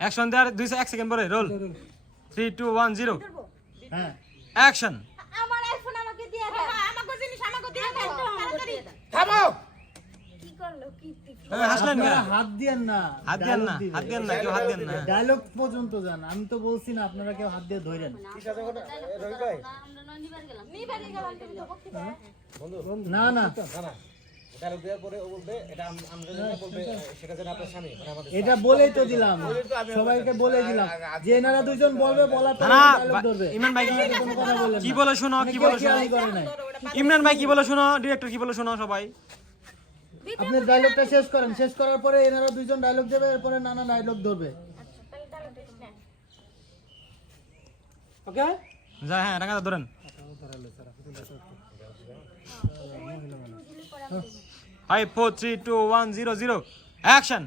Action দেওয়ার দুই এক সেকেন্ড পরে roll three two one zero হ্যাঁ। অ্যাকশন আমার আইফোন আমাকে দিয়ে দাও আমাকে জিনিস আমাকে দিয়ে দাও তাড়াতাড়ি। থামো! কি করল কি হাসলেন না। আপনারা হাত না। দেন না হাত দেন না কেউ হাত দেন না। ডায়লগ পর্যন্ত যান। আমি তো বলছি না আপনারা কেউ হাত দিয়ে ধরেন। না না না না দেওয়ার পরে ও বলবে এটা আমরা বলবে সেটা যেন আপনার স্বামী মানে আমাদের এটা বলেই তো দিলাম। সবাইকে বলে দিলাম। যে এনারা দুইজন বলবে বলার পরে না ধরবে। ইমরান ভাই কি-। বলে শোনো কি বলে শোনো? করে নাই। ইমরান ভাই কি বলে শোনো? ডিরেক্টর কি বলে শোনো সবাই? আপনি ডায়লগটা শেষ করেন। শেষ করার পরে এনারা দুইজন ডায়লগ দেবে এরপরে নানা ডায়লগ ধরবে। ওকে? যা হ্যাঁ রাঙা ধরেন। Five four three two one zero zero action